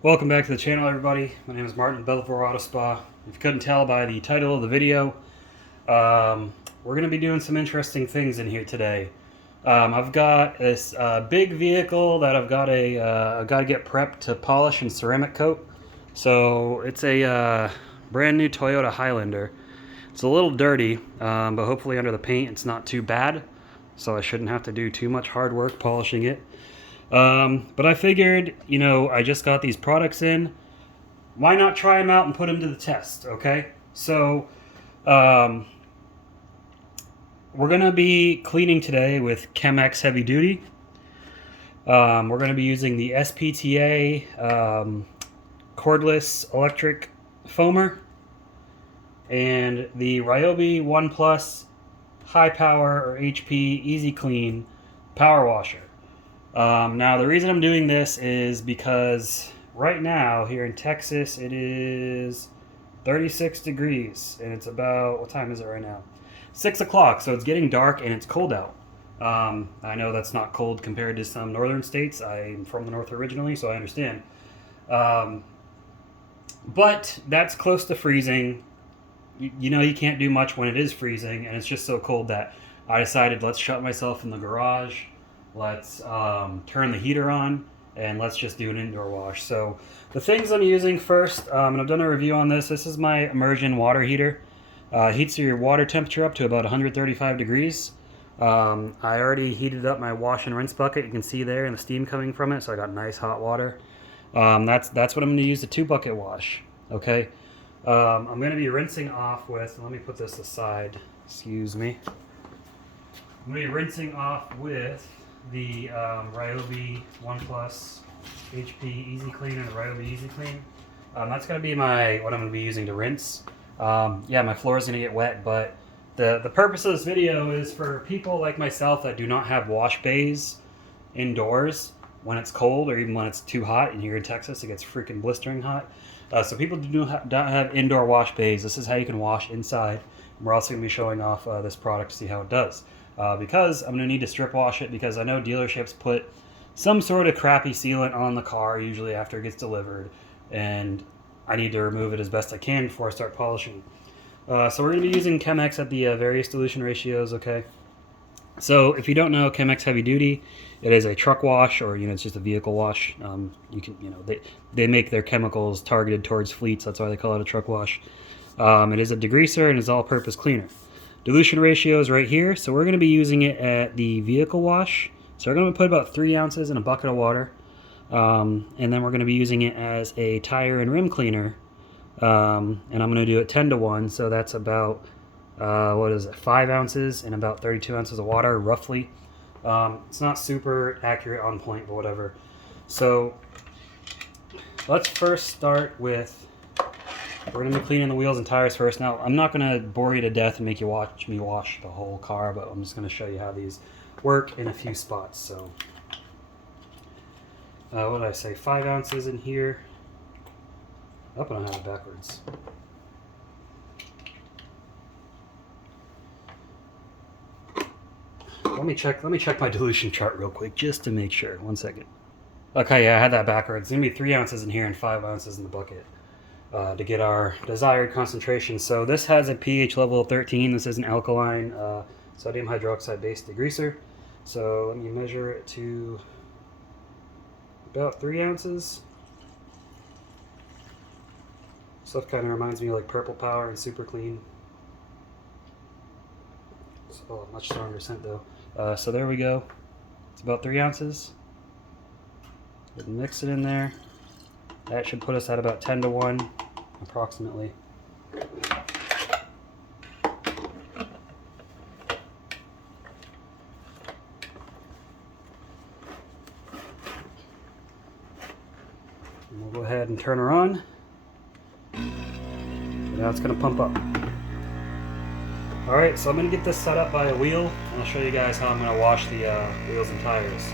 Welcome back to the channel, everybody. My name is Martin, Belvoir Auto Spa. If you couldn't tell by the title of the video, we're going to be doing some interesting things in here today. I've got this big vehicle that I've got to get prepped to polish and ceramic coat. So it's a brand new Toyota Highlander. It's a little dirty, but hopefully under the paint it's not too bad. So I shouldn't have to do too much hard work polishing it. But I figured, I just got these products in. Why not try them out and put them to the test, okay? So, we're going to be cleaning today with Chem-X Heavy Duty. We're going to be using the SPTA Cordless Electric Foamer and the Ryobi 1 Plus High Power or HP Easy Clean Power Washer. Now, the reason I'm doing this is because right now here in Texas it is 36 degrees and it's about, what time is it right now? 6 o'clock, so it's getting dark and it's cold out. I know that's not cold compared to some northern states. I'm from the north originally, so I understand. But that's close to freezing. You can't do much when it is freezing, and it's just so cold that I decided let's shut myself in the garage. Let's turn the heater on and let's just do an indoor wash. So the things I'm using first, and I've done a review on this. This is my immersion water heater. Heats your water temperature up to about 135 degrees. I already heated up my wash and rinse bucket. You can see there and the steam coming from it. So I got nice hot water. That's what I'm going to use, the 2-bucket wash. Okay. I'm going to be rinsing off with, let me put this aside. Excuse me. I'm going to be rinsing off with the Ryobi 1 Plus HP Easy Clean and the Ryobi Easy Clean. That's going to be what I'm going to be using to rinse. Yeah, my floor is going to get wet, but the purpose of this video is for people like myself that do not have wash bays indoors when it's cold or even when it's too hot. And here in Texas, it gets freaking blistering hot. So people do not have indoor wash bays. This is how you can wash inside. And we're also going to be showing off this product to see how it does. Because I'm going to need to strip wash it because I know dealerships put some sort of crappy sealant on the car usually after it gets delivered, and I need to remove it as best I can before I start polishing. So we're going to be using Chem-X at the various dilution ratios, okay? So if you don't know Chem-X Heavy Duty, it is a truck wash, or it's just a vehicle wash. You can they make their chemicals targeted towards fleets. That's why they call it a truck wash. It is a degreaser and is all-purpose cleaner. Dilution ratio is right here, so we're going to be using it at the vehicle wash. So we're going to put about 3 ounces in a bucket of water, and then we're going to be using it as a tire and rim cleaner, and I'm going to do it 10 to 1, so that's about 5 ounces and about 32 ounces of water, roughly. It's not super accurate on point, but whatever. So let's first start with, we're going to be cleaning the wheels and tires first. Now, I'm not going to bore you to death and make you watch me wash the whole car, but I'm just going to show you how these work in a few spots. So, what did I say? 5 ounces in here. Oh, I don't have it backwards. Let me check my dilution chart real quick just to make sure. 1 second. Okay, yeah, I had that backwards. It's going to be 3 ounces in here and 5 ounces in the bucket. To get our desired concentration. So this has a pH level of 13. This is an alkaline sodium hydroxide based degreaser. So let me measure it to about 3 ounces. Stuff kind of reminds me of like Purple Power and Super Clean. It's a much stronger scent though. So there we go. It's about 3 ounces. Mix it in there. That should put us at about 10 to 1, approximately. And we'll go ahead and turn her on. And now it's going to pump up. Alright, so I'm going to get this set up by a wheel, and I'll show you guys how I'm going to wash the wheels and tires.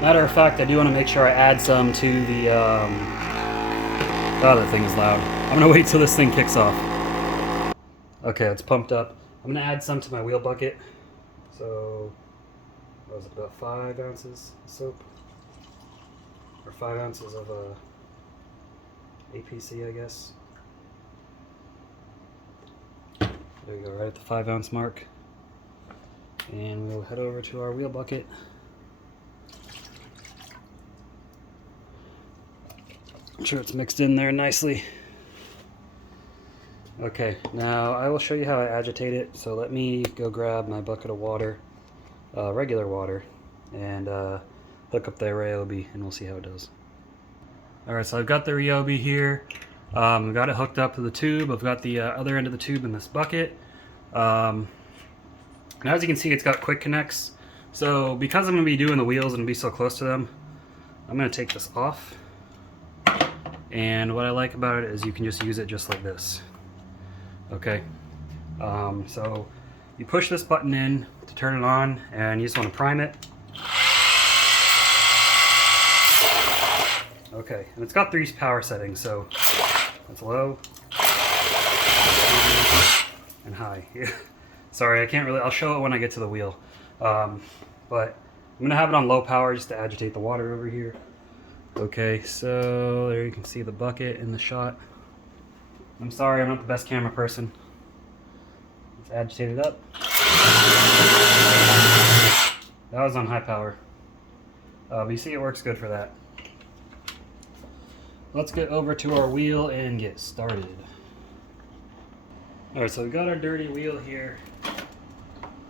Matter of fact, I do want to make sure I add some to the, oh, that thing is loud. I'm going to wait till this thing kicks off. Okay, it's pumped up. I'm going to add some to my wheel bucket. So, what was it, about 5 ounces of soap? or 5 ounces of APC, I guess. There you go, right at the 5 ounce mark. And we'll head over to our wheel bucket. I'm sure it's mixed in there nicely. Okay, now I will show you how I agitate it. So let me go grab my bucket of water, regular water, and hook up the Ryobi, and we'll see how it does. Alright, so I've got the Ryobi here. I've got it hooked up to the tube. I've got the other end of the tube in this bucket. And as you can see, it's got quick connects. So because I'm going to be doing the wheels and be so close to them, I'm going to take this off. And what I like about it is you can just use it just like this. Okay, so you push this button in to turn it on, and you just want to prime it. Okay, and it's got 3 power settings, so it's low and high. Sorry, I can't really, I'll show it when I get to the wheel. But I'm going to have it on low power just to agitate the water over here. Okay, so there you can see the bucket in the shot. I'm sorry, I'm not the best camera person. Let's agitate it up. That was on high power. But you see it works good for that. Let's get over to our wheel and get started. Alright, so we got our dirty wheel here.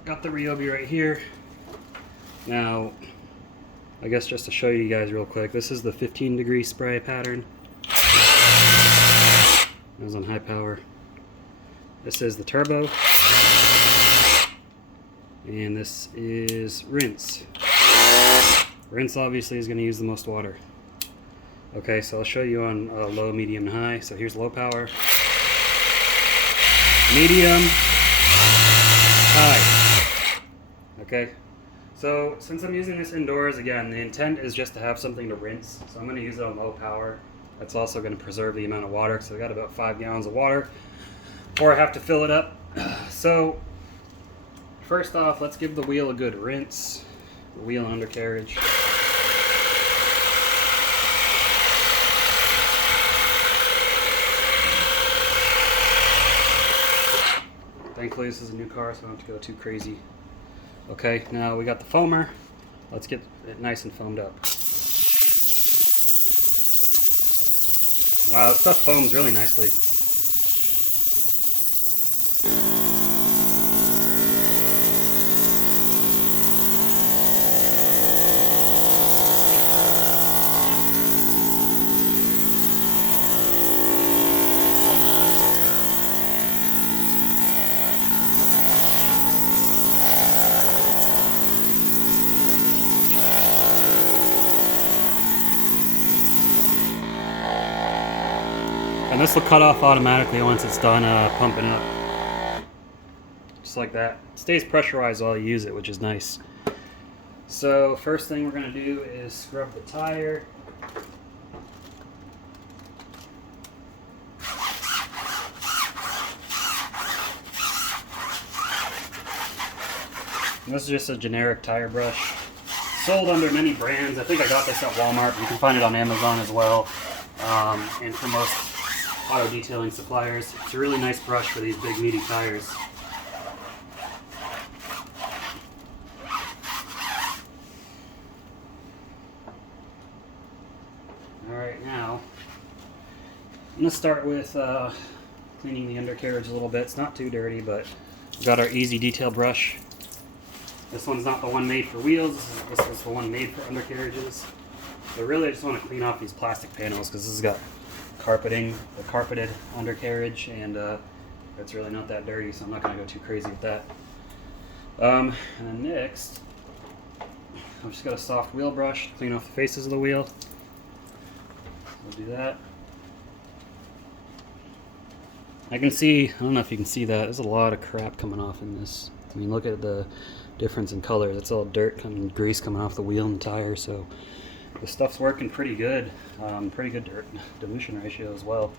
Got the Ryobi right here. Now, I guess just to show you guys real quick, this is the 15-degree spray pattern. That was on high power. This is the turbo. And this is rinse. Rinse obviously is going to use the most water. Okay, so I'll show you on low, medium, and high. So here's low power. Medium. High. Okay. So since I'm using this indoors, again, the intent is just to have something to rinse. So I'm going to use it on low power. That's also going to preserve the amount of water. So I got about 5 gallons of water, or I have to fill it up. So first off, let's give the wheel a good rinse. The wheel and undercarriage. Thankfully this is a new car, so I don't have to go too crazy. Okay, now we got the foamer. Let's get it nice and foamed up. Wow, this stuff foams really nicely. And this will cut off automatically once it's done pumping up. Just like that. It stays pressurized while you use it, which is nice. So first thing we're going to do is scrub the tire. And this is just a generic tire brush. Sold under many brands. I think I got this at Walmart, but you can find it on Amazon as well. And for most auto detailing suppliers. It's a really nice brush for these big meaty tires. Alright, now I'm going to start with cleaning the undercarriage a little bit. It's not too dirty, but we've got our easy detail brush. This one's not the one made for wheels, this is the one made for undercarriages. So really I just want to clean off these plastic panels because this has got carpeting, the carpeted undercarriage, and it's really not that dirty, so I'm not going to go too crazy with that. And then next, I've just got a soft wheel brush to clean off the faces of the wheel. We'll do that. I can see, I don't know if you can see that, there's a lot of crap coming off in this. I mean, look at the difference in colors. It's all dirt, grease coming off the wheel and the tire, so the stuff's working pretty good. Pretty good dirt dilution ratio as well.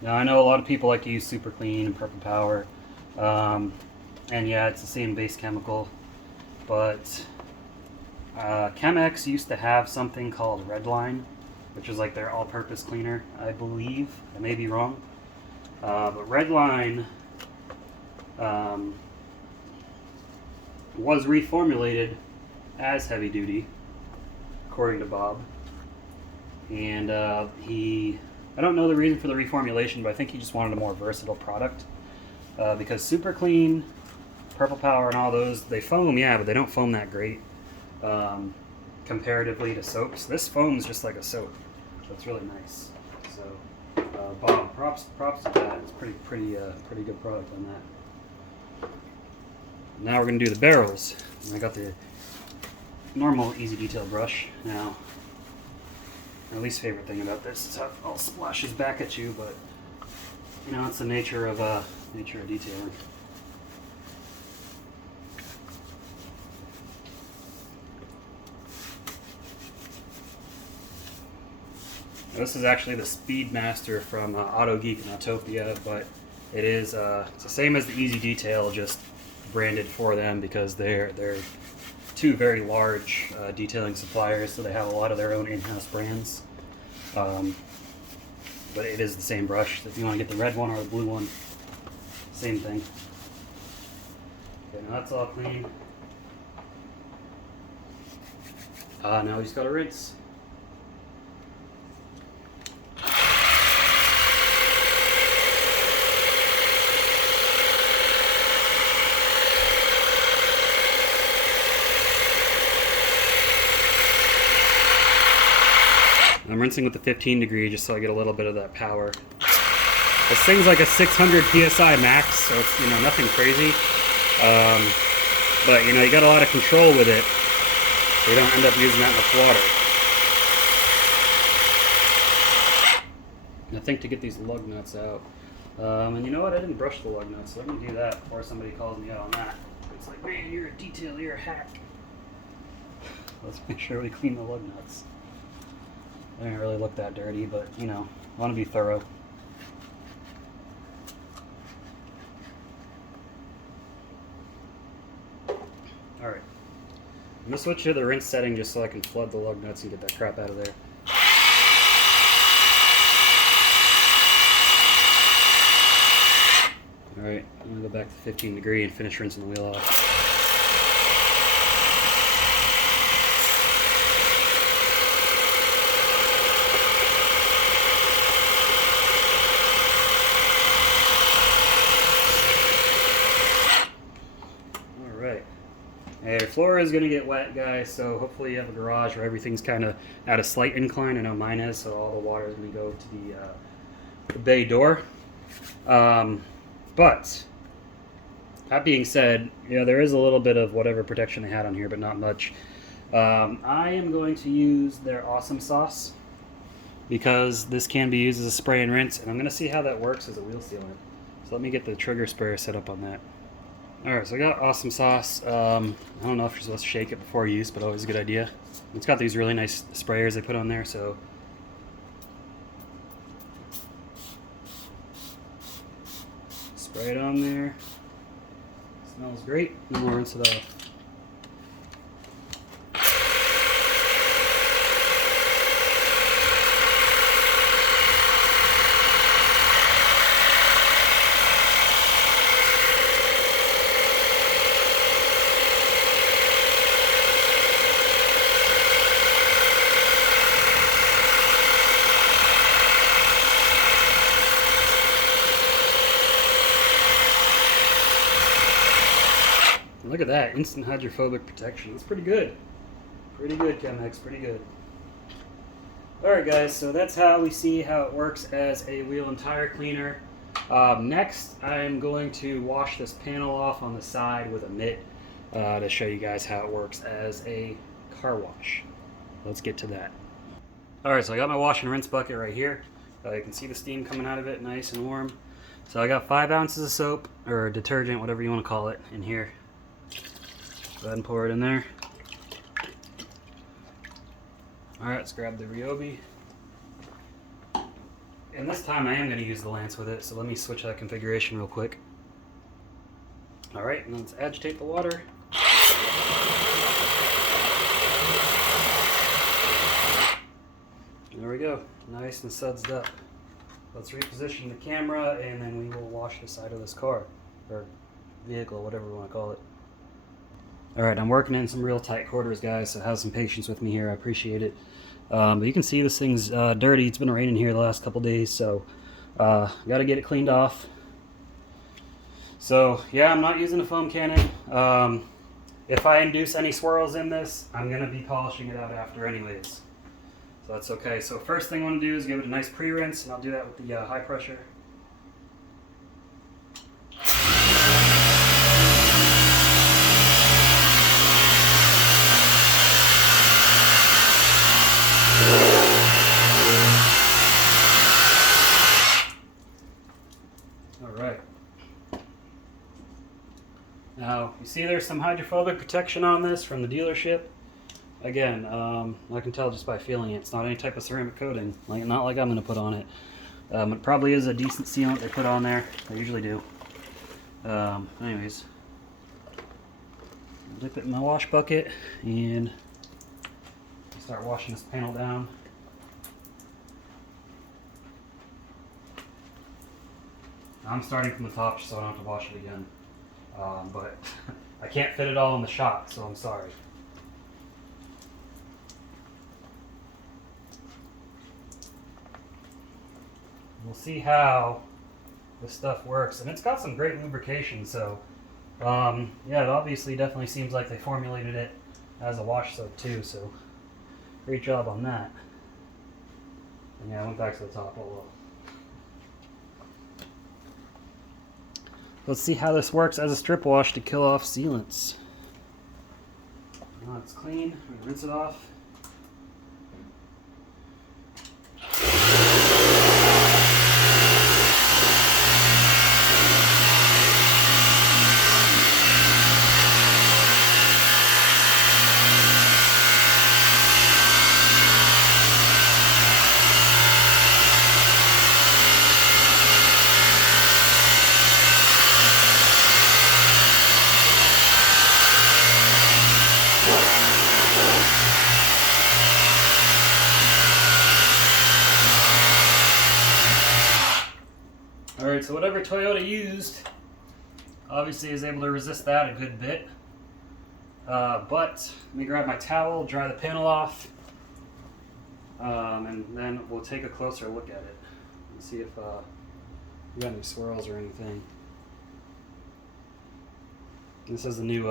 Now I know a lot of people like to use Super Clean and Purple Power, and yeah, it's the same base chemical, but Chem-X used to have something called Redline, which is like their all-purpose cleaner, I believe. I may be wrong. But Redline was reformulated as heavy duty, according to Bob. And I don't know the reason for the reformulation, but I think he just wanted a more versatile product. Because Super Clean, Purple Power, and all those, they foam, yeah, but they don't foam that great comparatively to soaps. This foam's just like a soap, so it's really nice. So, Bob, props to that. It's pretty good product on that. Now we're gonna do the barrels. I got the normal Easy Detail brush. Now, my least favorite thing about this is how it all splashes back at you, but you know, it's the nature of detailing. Now, this is actually the Speedmaster from Auto Geek and Autopia, but it is it's the same as the Easy Detail, just branded for them because they're two very large detailing suppliers, so they have a lot of their own in-house brands. But it is the same brush. If you want to get the red one or the blue one, same thing. Okay, now that's all clean. Now we just gotta rinse. I'm rinsing with the 15 degree just so I get a little bit of that power. This thing's like a 600 PSI max, so it's, you know, nothing crazy. But, you know, you got a lot of control with it, so you don't end up using that much water. And I think to get these lug nuts out, and you know what, I didn't brush the lug nuts, so let me do that before somebody calls me out on that. It's like, man, you're a detail, you're a hack. Let's make sure we clean the lug nuts. They didn't really look that dirty, but, you know, I want to be thorough. Alright. I'm going to switch to the rinse setting just so I can flood the lug nuts and get that crap out of there. Alright, I'm going to go back to 15 degree and finish rinsing the wheel off. Your floor is going to get wet, guys, so hopefully you have a garage where everything's kind of at a slight incline. I know mine is, so all the water is going to go to the bay door. But, that being said, yeah, there is a little bit of whatever protection they had on here, but not much. I am going to use their Awesome Sauce because this can be used as a spray and rinse, and I'm going to see how that works as a wheel sealant. So let me get the trigger sprayer set up on that. Alright, so I got Awesome Sauce. I don't know if you're supposed to shake it before use, but always a good idea. It's got these really nice sprayers they put on there, so... Spray it on there. Smells great. And we'll rinse it off. Look at that, instant hydrophobic protection. That's pretty good. Pretty good, Chem-X, pretty good. Alright guys, so that's how we see how it works as a wheel and tire cleaner. Next, I'm going to wash this panel off on the side with a mitt to show you guys how it works as a car wash. Let's get to that. Alright, so I got my wash and rinse bucket right here. You can see the steam coming out of it, nice and warm. So I got 5 ounces of soap, or detergent, whatever you want to call it, in here. Go ahead and pour it in there. Alright, let's grab the Ryobi. And this time I am going to use the lance with it, so let me switch that configuration real quick. Alright, and let's agitate the water. go, nice and sudsed up. Let's reposition the camera and then we will wash the side of this car, or vehicle, whatever we want to call it. Alright, I'm working in some real tight quarters, guys, so have some patience with me here, I appreciate it. But you can see this thing's dirty. It's been raining here the last couple days, so got to get it cleaned off. So yeah, I'm not using a foam cannon. If I induce any swirls in this, I'm going to be polishing it out after anyways. So that's okay. So first thing I want to do is give it a nice pre-rinse, and I'll do that with the high pressure. Alright. Now, you see there's some hydrophobic protection on this from the dealership. Again, I can tell just by feeling it. It's not any type of ceramic coating, not like I'm going to put on it. It probably is a decent sealant they put on there. They usually do. Anyways, dip it in my wash bucket and start washing this panel down. I'm starting from the top so I don't have to wash it again. But I can't fit it all in the shop, so I'm sorry. We'll see how this stuff works, and it's got some great lubrication, so yeah, it obviously definitely seems like they formulated it as a wash soap too, so great job on that. And yeah, I went back to the top. Oh well. Let's see how this works as a strip wash to kill off sealants. Now it's clean, I'm gonna rinse it off. Alright, so whatever Toyota used obviously is able to resist that a good bit. But let me grab my towel, dry the panel off, and then we'll take a closer look at it and see if we got any swirls or anything. This is the new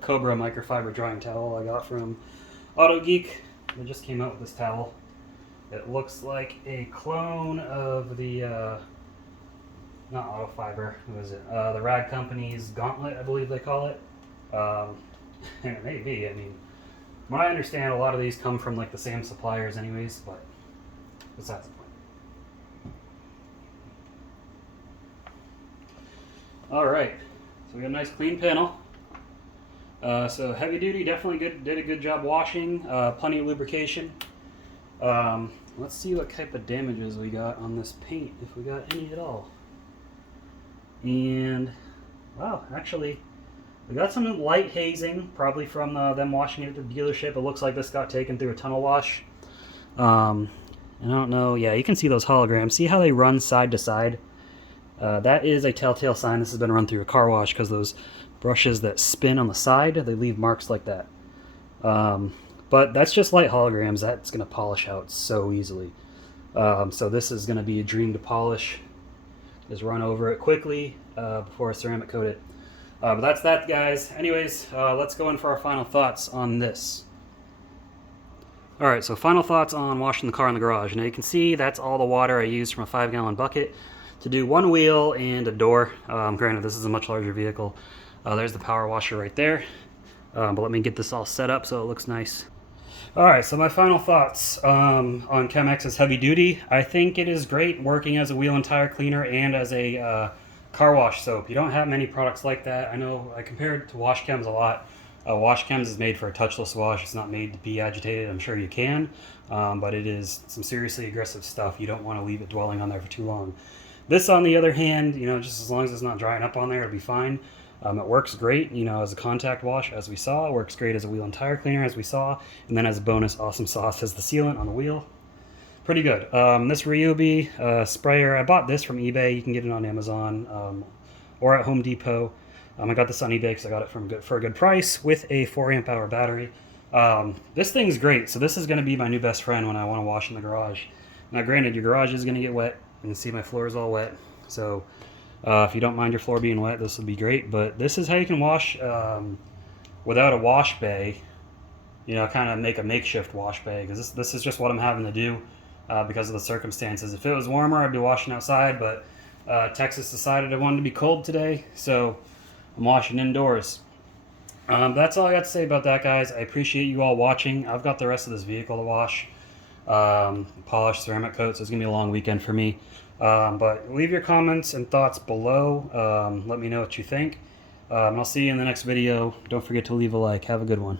Cobra microfiber drying towel I got from Auto Geek. They just came out with this towel. It looks like a clone of the not Auto Fiber, who is it? The Rag Company's Gauntlet, I believe they call it. And it may be, I mean, from what I understand, a lot of these come from like the same suppliers anyways, but besides the point. Alright, so we got a nice clean panel. So Heavy Duty definitely did a good job washing, plenty of lubrication. Let's see what type of damages we got on this paint, if we got any at all. And wow, actually we got some light hazing, probably from them washing it at the dealership. It looks like this got taken through a tunnel wash. And I don't know, yeah, you can see those holograms. See how they run side to side? That is a telltale sign this has been run through a car wash, because those brushes that spin on the side, they leave marks like that. But that's just light holograms. That's going to polish out so easily. So this is going to be a dream to polish. Just run over it quickly before I ceramic coat it. But that's that, guys. Anyways, let's go in for our final thoughts on this. Alright, so final thoughts on washing the car in the garage. Now you can see that's all the water I used from a 5-gallon bucket to do one wheel and a door. Granted, this is a much larger vehicle. There's the power washer right there. But let me get this all set up so it looks nice. Alright, so my final thoughts on Chem-X's Heavy Duty. I think it is great working as a wheel and tire cleaner and as a car wash soap. You don't have many products like that. I know I compared it to Wash Chems a lot. Wash Chems is made for a touchless wash. It's not made to be agitated. I'm sure you can, but it is some seriously aggressive stuff. You don't want to leave it dwelling on there for too long. This, on the other hand, you know, just as long as it's not drying up on there, it'll be fine. It works great, you know, as a contact wash, as we saw. It works great as a wheel and tire cleaner, as we saw. And then as a bonus, awesome sauce as the sealant on the wheel. pretty good. This Ryobi sprayer, I bought this from eBay. You can get it on Amazon or at Home Depot. I got this on eBay because I got it for a good price with a 4 amp hour battery. This thing's great. So this is going to be my new best friend when I want to wash in the garage. Now granted, your garage is going to get wet. You can see my floor is all wet. So if you don't mind your floor being wet, this would be great. But this is how you can wash without a wash bay. You know, kind of make a makeshift wash bay, because this is just what I'm having to do because of the circumstances. If it was warmer, I'd be washing outside, but Texas decided it wanted to be cold today, so I'm washing indoors. That's all I got to say about that, guys. I appreciate you all watching. I've got the rest of this vehicle to wash, polish, ceramic coat, so it's going to be a long weekend for me. But leave your comments and thoughts below. Let me know what you think. And I'll see you in the next video. Don't forget to leave a like. Have a good one.